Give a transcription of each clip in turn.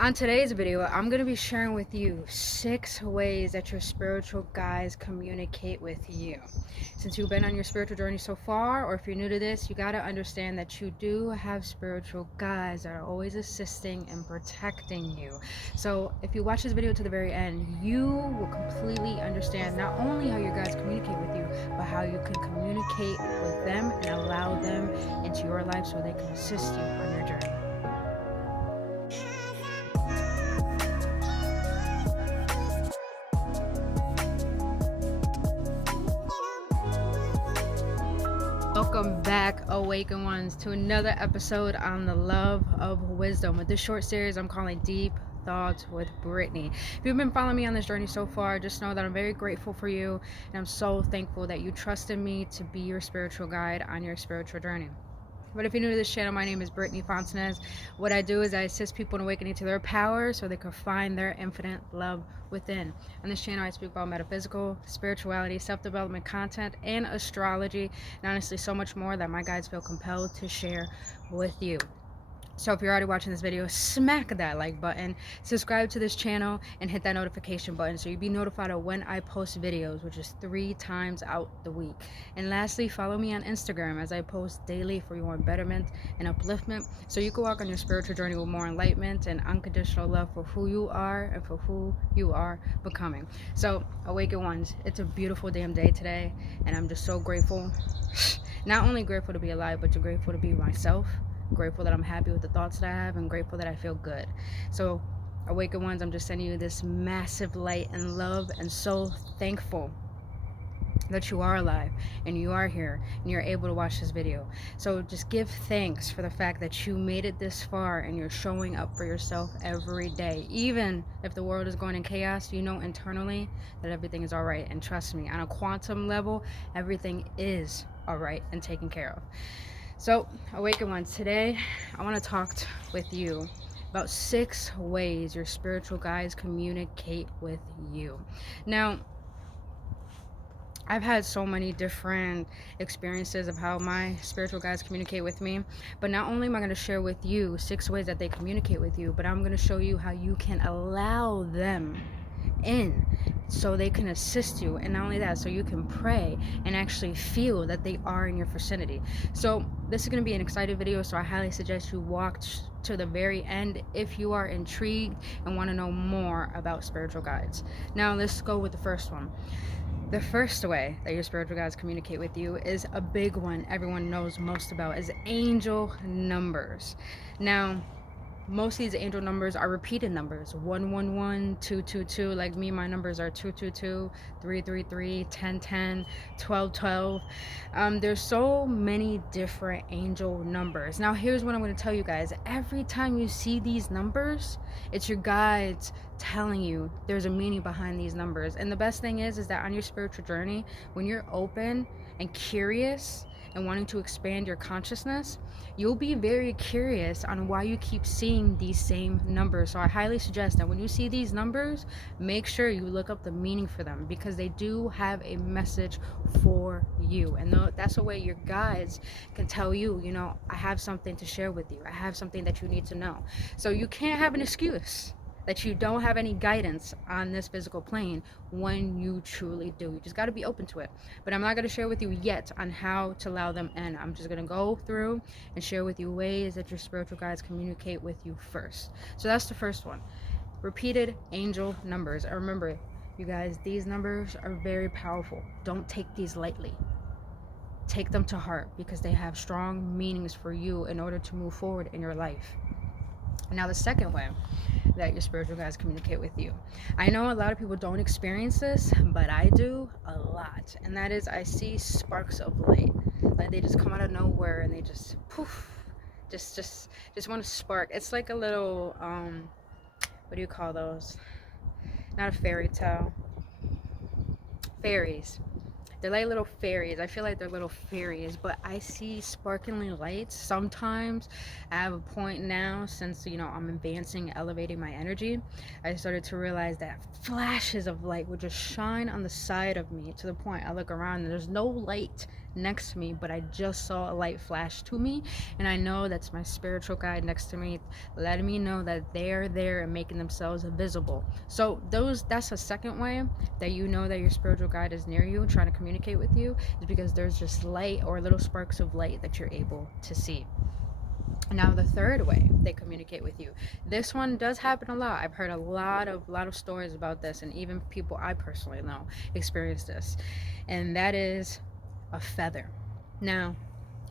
On today's video, I'm going to be sharing with you 6 ways that your spiritual guides communicate with you. Since you've been on your spiritual journey so far, or if you're new to this, you got to understand that you do have spiritual guides that are always assisting and protecting you. So if you watch this video to the very end, you will completely understand not only how your guides communicate with you, but how you can communicate with them and allow them into your life so they can assist you on your journey. Welcome back, awakened ones, to another episode on the love of wisdom. With this short series, I'm calling Deep Thoughts with Brittany. If you've been following me on this journey so far, just know that I'm very grateful for you, and I'm so thankful that you trusted me to be your spiritual guide on your spiritual journey. But if you're new to this channel, my name is Brittany Fontanez. What I do is I assist people in awakening to their power so they can find their infinite love within. On this channel, I speak about metaphysical, spirituality, self-development content, and astrology, and honestly so much more that my guides feel compelled to share with you. So if you're already watching this video, smack that like button, subscribe to this channel, and hit that notification button so you'll be notified of when I post videos, which is 3 times out the week. And lastly, follow me on Instagram as I post daily for your betterment and upliftment, so you can walk on your spiritual journey with more enlightenment and unconditional love for who you are and for who you are becoming. So awakened ones, it's a beautiful damn day today, and I'm just so grateful. Not only grateful to be alive, but grateful to be myself. Grateful that I'm happy with the thoughts that I have, and grateful that I feel good. So awakened ones, I'm just sending you this massive light and love, and so thankful that you are alive and you are here and you're able to watch this video. So just give thanks for the fact that you made it this far and you're showing up for yourself every day. Even if the world is going in chaos, you know internally that everything is all right. And trust me, on a quantum level, everything is all right and taken care of. So awakened ones, today I want to talk with you about 6 ways your spiritual guides communicate with you. Now, I've had so many different experiences of how my spiritual guides communicate with me, but not only am I going to share with you 6 ways that they communicate with you, but I'm going to show you how you can allow them in so they can assist you. And not only that, so you can pray and actually feel that they are in your vicinity. So this is going to be an exciting video, so I highly suggest you walk to the very end if you are intrigued and want to know more about spiritual guides. Now let's go with the first one. The first way that your spiritual guides communicate with you is a big one everyone knows most about, is angel numbers. Now, most of these angel numbers are repeated numbers: 111, 222. Like me, my numbers are 222, 333, 1010, 1212. There's so many different angel numbers. Now here's what I'm going to tell you guys: every time you see these numbers, it's your guides telling you there's a meaning behind these numbers. And the best thing is that on your spiritual journey, when you're open and curious and wanting to expand your consciousness, you'll be very curious on why you keep seeing these same numbers. So I highly suggest that when you see these numbers, make sure you look up the meaning for them, because they do have a message for you. And that's a way your guides can tell you, you know, I have something to share with you. I have something that you need to know. So you can't have an excuse that you don't have any guidance on this physical plane when you truly do. You just got to be open to it. But I'm not going to share with you yet on how to allow them in. I'm just going to go through and share with you ways that your spiritual guides communicate with you first. So that's the first one: repeated angel numbers. And remember, you guys, these numbers are very powerful. Don't take these lightly. Take them to heart, because they have strong meanings for you in order to move forward in your life. Now, the second way that your spiritual guides communicate with you, I know a lot of people don't experience this, but I do a lot, and that is, I see sparks of light. Like they just come out of nowhere and they just poof, just want to spark. It's like a little what do you call those? Not a fairy tale. Fairies. They're like little fairies. I feel like they're little fairies, but I see sparkling lights. Sometimes I have a point now, since, you know, I'm advancing, elevating my energy, I started to realize that flashes of light would just shine on the side of me, to the point I look around and there's no light next to me, but I just saw a light flash to me, and I know that's my spiritual guide next to me, letting me know that they're there and making themselves visible. So that's a second way that you know that your spiritual guide is near you, trying to communicate with you, is because there's just light or little sparks of light that you're able to see. Now the third way they communicate with you. This one does happen a lot. I've heard a lot of stories about this, and even people I personally know experience this. And that is a feather. Now,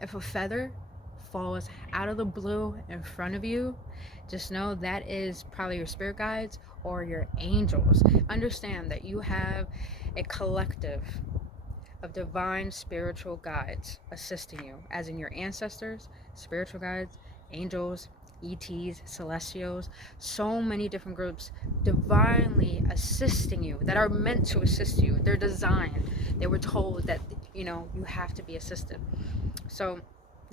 if a feather falls out of the blue in front of you, just know that is probably your spirit guides or your angels. Understand that you have a collective of divine spiritual guides assisting you, as in your ancestors, spiritual guides, angels, ETs, celestials, so many different groups divinely assisting you that are meant to assist you. They're designed. They were told that, you have to be assisted. So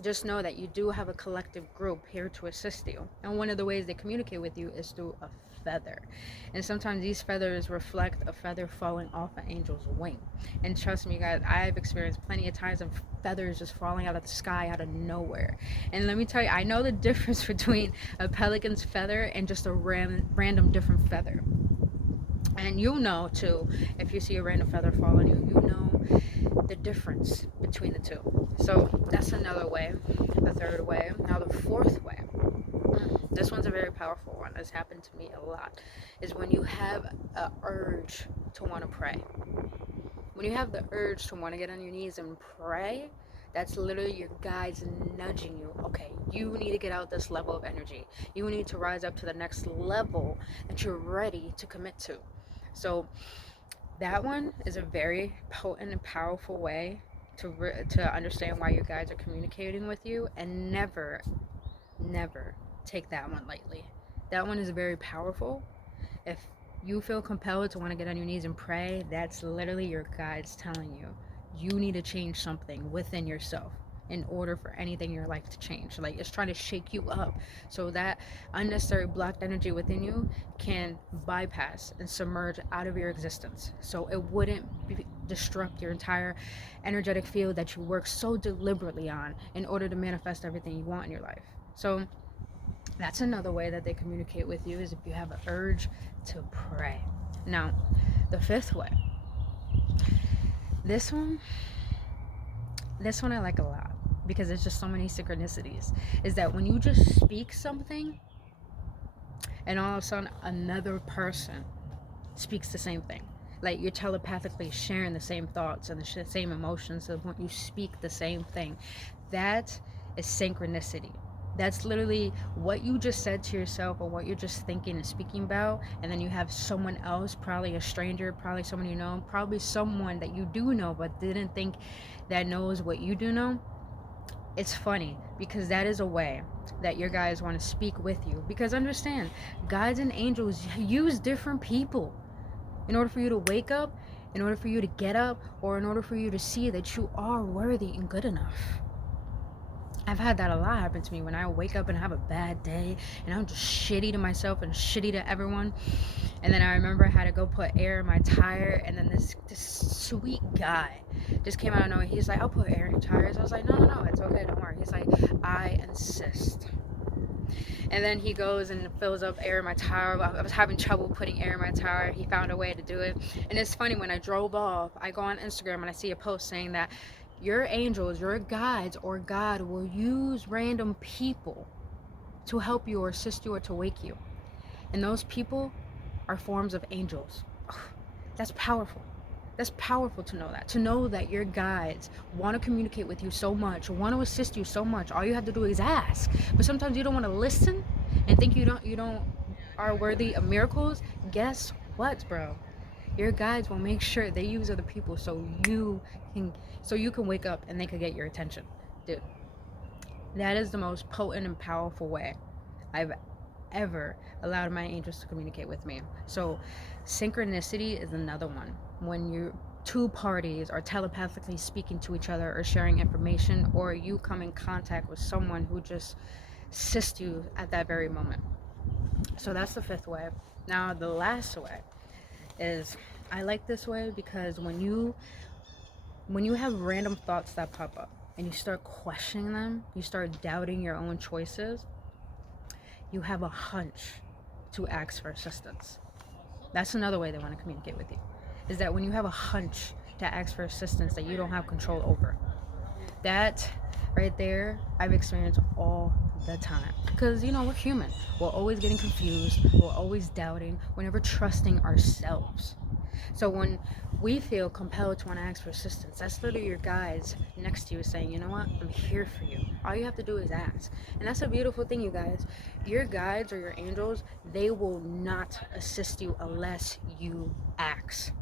just know that you do have a collective group here to assist you. And one of the ways they communicate with you is through a feather. And sometimes these feathers reflect a feather falling off an angel's wing. And trust me, guys, I've experienced plenty of times of feathers just falling out of the sky out of nowhere. And let me tell you, I know the difference between a pelican's feather and just a random different feather. And you'll know too, if you see a random feather fall on you, you know the difference between the two. So that's another way, the third way. Now the fourth way, this one's a very powerful one. This happened to me a lot, is when you have an urge to want to pray. When you have the urge to want to get on your knees and pray, that's literally your guides nudging you. Okay, you need to get out this level of energy. You need to rise up to the next level that you're ready to commit to. So that one is a very potent and powerful way to understand why your guides are communicating with you, and never take that one lightly. That one is very powerful. If you feel compelled to want to get on your knees and pray, that's literally your guides telling you you need to change something within yourself in order for anything in your life to change. Like, it's trying to shake you up so that unnecessary blocked energy within you can bypass and submerge out of your existence, so it wouldn't disrupt your entire energetic field that you work so deliberately on in order to manifest everything you want in your life. So that's another way that they communicate with you, is if you have an urge to pray. Now, the fifth way. This one I like a lot because there's just so many synchronicities. Is that when you just speak something and all of a sudden another person speaks the same thing. Like, you're telepathically sharing the same thoughts and the same emotions of when you speak the same thing. That is synchronicity. That's literally what you just said to yourself or what you're just thinking and speaking about, and then you have someone else, probably a stranger, probably someone you know, probably someone that you do know but didn't think that knows what you do know. It's funny because that is a way that your guides want to speak with you. Because understand, guides and angels use different people in order for you to wake up, in order for you to get up, or in order for you to see that you are worthy and good enough. I've had that a lot happen to me when I wake up and have a bad day and I'm just shitty to myself and shitty to everyone. And then I remember I had to go put air in my tire, and then this sweet guy just came out of nowhere. He's like, I'll put air in your tires. I was like, no, it's okay, don't worry. He's like, I insist. And then he goes and fills up air in my tire. I was having trouble putting air in my tire. He found a way to do it. And it's funny, when I drove off, I go on Instagram and I see a post saying that your angels, your guides, or God will use random people to help you or assist you or to wake you. And those people are forms of angels. That's powerful. That's powerful to know that. To know that your guides want to communicate with you so much, want to assist you so much. All you have to do is ask. But sometimes you don't want to listen and think you don't are worthy of miracles. Guess what, bro? Your guides will make sure they use other people so you can wake up and they can get your attention. Dude, that is the most potent and powerful way I've ever allowed my angels to communicate with me. So synchronicity is another one. When you two parties are telepathically speaking to each other or sharing information, or you come in contact with someone who just assists you at that very moment. So that's the fifth way. Now the last way is, I like this way because when When you have random thoughts that pop up and you start questioning them, you start doubting your own choices, you have a hunch to ask for assistance. That's another way they want to communicate with you, is that when you have a hunch to ask for assistance that you don't have control over. That right there, I've experienced all the time. Because, we're human. We're always getting confused. We're always doubting. We're never trusting ourselves. So when we feel compelled to want to ask for assistance, that's literally your guides next to you saying, you know what, I'm here for you. All you have to do is ask. And that's a beautiful thing, you guys. Your guides or your angels, they will not assist you unless you ask.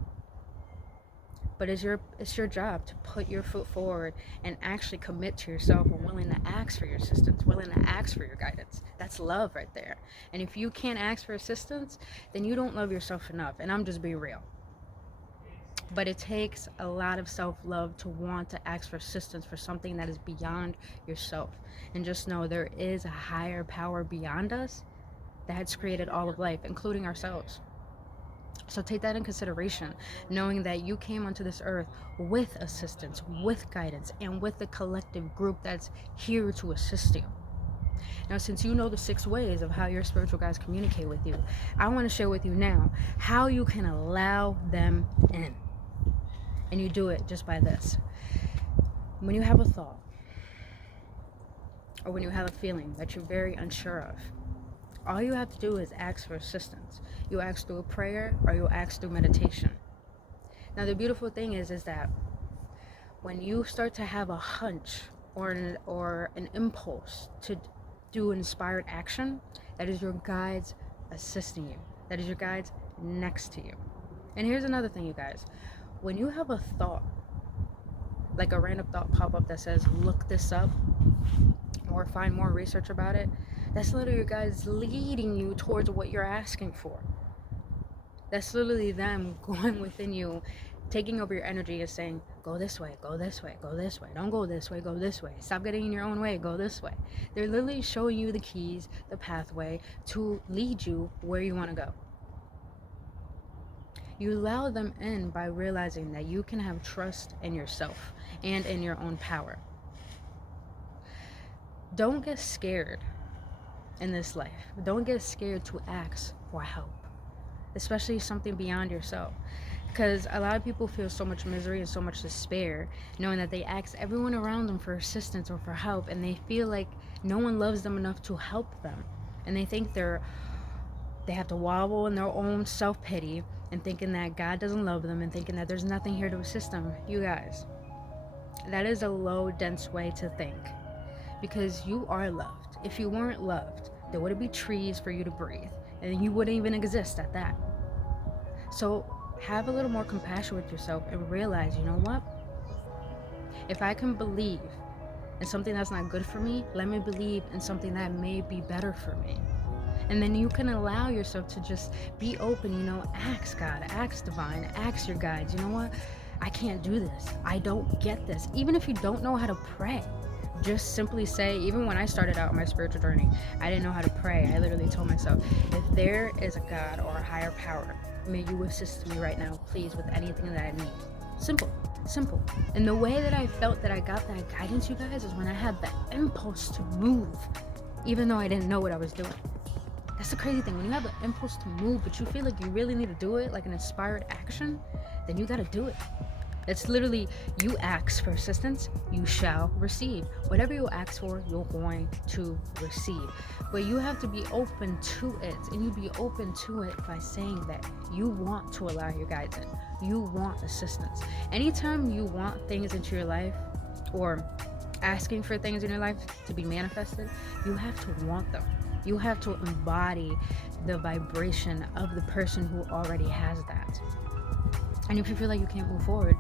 But it's your job to put your foot forward and actually commit to yourself and willing to ask for your assistance, willing to ask for your guidance. That's love right there. And if you can't ask for assistance, then you don't love yourself enough. And I'm just being real. But it takes a lot of self-love to want to ask for assistance for something that is beyond yourself. And just know there is a higher power beyond us that has created all of life, including ourselves. So take that in consideration, knowing that you came onto this earth with assistance, with guidance, and with the collective group that's here to assist you. Now, since you know the 6 ways of how your spiritual guides communicate with you, I want to share with you now how you can allow them in. And you do it just by this. When you have a thought, or when you have a feeling that you're very unsure of, all you have to do is ask for assistance. You ask through a prayer or you ask through meditation. Now, the beautiful thing is that when you start to have a hunch or an impulse to do inspired action, that is your guides assisting you. That is your guides next to you. And here's another thing, you guys. When you have a thought, like a random thought pop up that says, look this up, or find more research about it, that's literally your guides leading you towards what you're asking for. That's literally them going within you, taking over your energy and saying, go this way, go this way, go this way. Don't go this way, go this way. Stop getting in your own way, go this way. They're literally showing you the keys, the pathway to lead you where you want to go. You allow them in by realizing that you can have trust in yourself and in your own power. Don't get scared in this life. Don't get scared to ask for help, especially something beyond yourself. Because a lot of people feel so much misery and so much despair knowing that they ask everyone around them for assistance or for help, and they feel like no one loves them enough to help them. And they think they have to wobble in their own self-pity and thinking that God doesn't love them and thinking that there's nothing here to assist them. You guys, that is a low, dense way to think, because you are loved. If you weren't loved, there wouldn't be trees for you to breathe, and you wouldn't even exist at that. So have a little more compassion with yourself and realize, you know what? If I can believe in something that's not good for me, let me believe in something that may be better for me. And then you can allow yourself to just be open, ask God, ask divine, ask your guides. You know what? I can't do this. I don't get this. Even if you don't know how to pray, just simply say, even when I started out my spiritual journey, I didn't know how to pray. I literally told myself, if there is a God or a higher power, may you assist me right now, please, with anything that I need. Simple. And the way that I felt that I got that guidance, you guys, is when I had the impulse to move, even though I didn't know what I was doing. That's the crazy thing. When you have an impulse to move, but you feel like you really need to do it, like an inspired action, then you gotta do it. It's literally, you ask for assistance, you shall receive. Whatever you ask for, you're going to receive. But you have to be open to it, and you be open to it by saying that you want to allow your guides in. You want assistance. Anytime you want things into your life, or asking for things in your life to be manifested, you have to want them. You have to embody the vibration of the person who already has that. And if you feel like you can't move forward,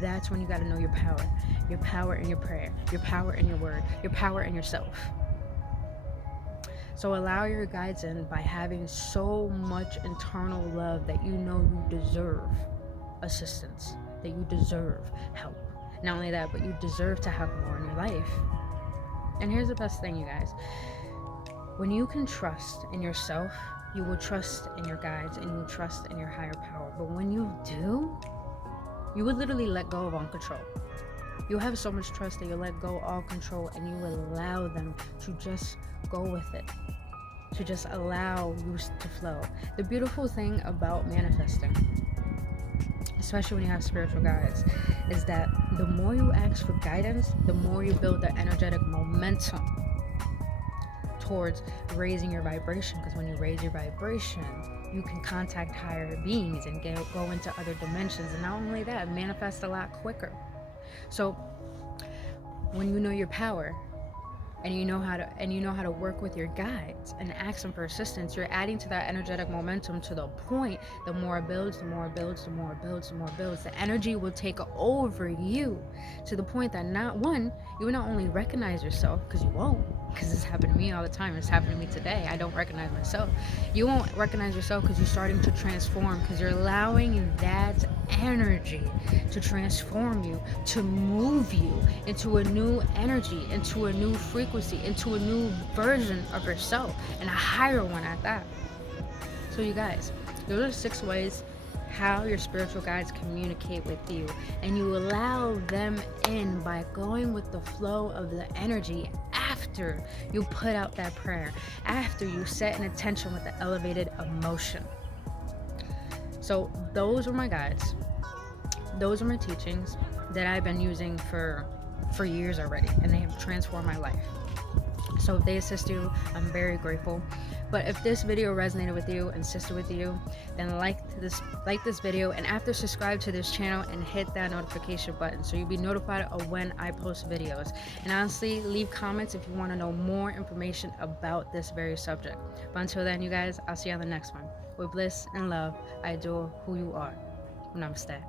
that's when you got to know your power in your prayer, your power in your word, your power in yourself. So allow your guides in by having so much internal love that you know you deserve assistance, that you deserve help. Not only that, but you deserve to have more in your life. And here's the best thing, you guys. When you can trust in yourself, you will trust in your guides and you will trust in your higher power. But when you do, You would literally let go of all control. You'll have so much trust that you'll let go of all control and you allow them to just go with it, to just allow you to flow. The beautiful thing about manifesting, especially when you have spiritual guides, is that the more you ask for guidance, the more you build the energetic momentum towards raising your vibration. Because when you raise your vibration, you can contact higher beings and go into other dimensions. And not only that, manifest a lot quicker. So when you know your power, and you know how to work with your guides and ask them for assistance, you're adding to that energetic momentum to the point, the more it builds, the more it builds, the more it builds, the more it builds. The energy will take over you to the point that you will not only recognize yourself, because you won't, because this happened to me all the time, it's happening to me today, I don't recognize myself. You won't recognize yourself because you're starting to transform, because you're allowing that energy to transform you, to move you into a new energy, into a new frequency, into a new version of yourself, and a higher one at that. So you guys, those are 6 ways how your spiritual guides communicate with you, and you allow them in by going with the flow of the energy after you put out that prayer, after you set an intention with the elevated emotion. So those are my guides. Those are my teachings that I've been using for years already, and they have transformed my life. So if they assist you, I'm very grateful. But if this video resonated with you and assisted with you, then like this video, and after subscribe to this channel and hit that notification button so you'll be notified of when I post videos. And honestly, leave comments if you want to know more information about this very subject. But until then, you guys, I'll see you on the next one. With bliss and love, I adore who you are. Namaste.